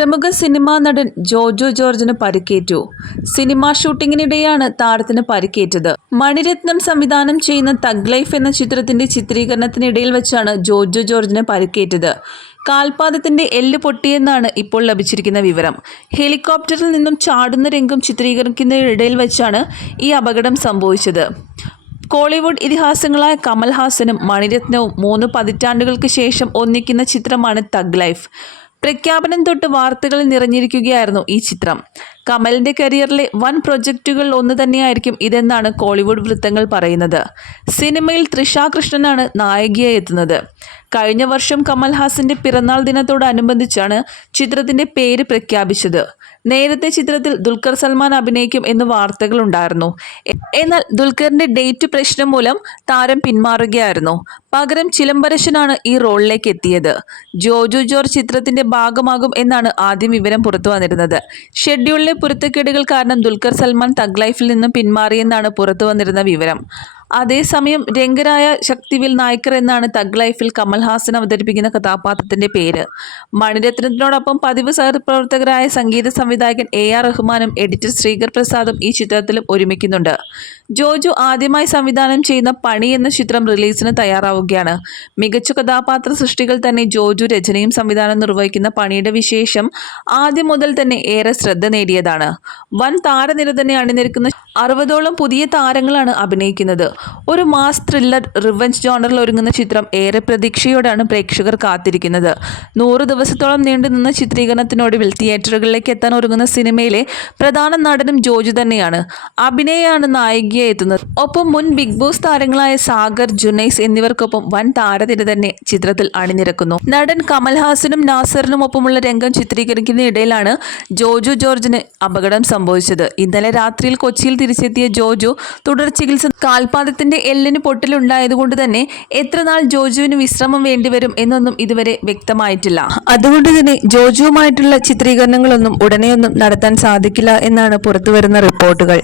പ്രമുഖ സിനിമാ നടൻ ജോജോ ജോർജിന് പരിക്കേറ്റു. സിനിമാ ഷൂട്ടിങ്ങിനിടെയാണ് താരത്തിന് പരിക്കേറ്റത്. മണിരത്നം സംവിധാനം ചെയ്യുന്ന തഗ് ലൈഫ് എന്ന ചിത്രത്തിന്റെ ചിത്രീകരണത്തിനിടയിൽ വെച്ചാണ് ജോജോ ജോർജിന് പരിക്കേറ്റത്. കാൽപാദത്തിന്റെ എല്ല് പൊട്ടിയെന്നാണ് ഇപ്പോൾ ലഭിച്ചിരിക്കുന്ന വിവരം. ഹെലികോപ്റ്ററിൽ നിന്നും ചാടുന്ന രംഗം ചിത്രീകരിക്കുന്നതിനിടയിൽ വെച്ചാണ് ഈ അപകടം സംഭവിച്ചത്. കോളിവുഡ് ഇതിഹാസങ്ങളായ കമൽഹാസനും മണിരത്നവും മൂന്ന് പതിറ്റാണ്ടുകൾക്ക് ശേഷം ഒന്നിക്കുന്ന ചിത്രമാണ് തഗ് ലൈഫ്. പ്രഖ്യാപനം തൊട്ട് വാർത്തകളിൽ നിറഞ്ഞിരിക്കുകയായിരുന്നു ഈ ചിത്രം. കമലിന്റെ കരിയറിലെ വൻ പ്രൊജക്റ്റുകളിൽ ഒന്ന് തന്നെയായിരിക്കും ഇതെന്നാണ് കോളിവുഡ് വൃത്തങ്ങൾ പറയുന്നത്. സിനിമയിൽ തൃഷ കൃഷ്ണനാണ് നായികയായി എത്തുന്നത്. കഴിഞ്ഞ വർഷം കമൽഹാസന്റെ പിറന്നാൾ ദിനത്തോടനുബന്ധിച്ചാണ് ചിത്രത്തിന്റെ പേര് പ്രഖ്യാപിച്ചത്. നേരത്തെ ചിത്രത്തിൽ ദുൽഖർ സൽമാൻ അഭിനയിക്കും എന്ന് വാർത്തകളുണ്ടായിരുന്നു. എന്നാൽ ദുൽഖറിന്റെ ഡേറ്റ് പ്രശ്നം മൂലം താരം പിന്മാറുകയായിരുന്നു. പകരം ചിലംബരശനാണ് ഈ റോളിലേക്ക് എത്തിയത്. ജോജു ജോർജ് ചിത്രത്തിന്റെ ഭാഗമാകും എന്നാണ് ആദ്യം വിവരം പുറത്തു വന്നിരുന്നത്. ഷെഡ്യൂളിലെ പൊരുത്തക്കേടുകൾ കാരണം ദുൽഖർ സൽമാൻ തഗ് ലൈഫിൽ നിന്നും പിന്മാറിയെന്നാണ് പുറത്തു വന്നിരുന്ന വിവരം. അതേസമയം രംഗരായ ശക്തിവിൽ നായ്ക്കർ എന്നാണ് തഗ് ലൈഫിൽ കമൽഹാസൻ അവതരിപ്പിക്കുന്ന കഥാപാത്രത്തിന്റെ പേര്. മണിരത്നത്തിനോടൊപ്പം പതിവ് സഹപ്രവർത്തകരായ സംഗീത സംവിധായകൻ എ ആർ റഹ്മാനും എഡിറ്റർ ശ്രീകർ പ്രസാദും ഈ ചിത്രത്തിലും ഒരുമിക്കുന്നുണ്ട്. ജോജു ആദ്യമായി സംവിധാനം ചെയ്യുന്ന പണി എന്ന ചിത്രം റിലീസിന് തയ്യാറാവുകയാണ്. മികച്ച കഥാപാത്ര സൃഷ്ടികൾ തന്നെ ജോജു രചനയും സംവിധാനം നിർവഹിക്കുന്ന പണിയുടെ വിശേഷം ആദ്യം മുതൽ തന്നെ ഏറെ ശ്രദ്ധ നേടിയതാണ്. വൻ താരനിര തന്നെ അണിനിരക്കുന്ന അറുപതോളം പുതിയ താരങ്ങളാണ് അഭിനയിക്കുന്നത്. ഒരു മാസ് ത്രില്ലർ റിവഞ്ച് ജോണറിൽ ഒരുങ്ങുന്ന ചിത്രം ഏറെ പ്രതീക്ഷയോടാണ് പ്രേക്ഷകർ കാത്തിരിക്കുന്നത്. നൂറ് ദിവസത്തോളം നീണ്ടുനിന്ന ചിത്രീകരണത്തിനൊടുവിൽ തിയേറ്ററുകളിലേക്ക് എത്താൻ ഒരുങ്ങുന്ന സിനിമയിലെ പ്രധാന നടനും ജോജു തന്നെയാണ്. അഭിനയാണ് നായികയെ എത്തുന്നത്. ഒപ്പം മുൻ ബിഗ് ബോസ് താരങ്ങളായ സാഗർ ജുനൈസ് എന്നിവർക്കൊപ്പം വൻ താരനിര തന്നെ ചിത്രത്തിൽ അണിനിരക്കുന്നു. നടൻ കമൽഹാസനും നാസറിനും ഒപ്പമുള്ള രംഗം ചിത്രീകരിക്കുന്നതിനിടയിലാണ് ജോജു ജോർജിന് അപകടം സംഭവിച്ചത്. ഇന്നലെ രാത്രിയിൽ കൊച്ചിയിൽ തിരിച്ചെത്തിയ ജോജു തുടർ ചികിത്സ കാൽപാദത്തിന്റെ എല്ലിന് പൊട്ടലുണ്ടായതുകൊണ്ട് തന്നെ എത്ര നാൾ ജോജുവിന് വിശ്രമം വേണ്ടിവരും എന്നൊന്നും ഇതുവരെ വ്യക്തമായിട്ടില്ല. അതുകൊണ്ട് തന്നെ ജോജുവുമായിട്ടുള്ള ചിത്രീകരണങ്ങളൊന്നും ഉടനെയൊന്നും നടത്താൻ സാധിക്കില്ല എന്നാണ് പുറത്തുവരുന്ന റിപ്പോർട്ടുകൾ.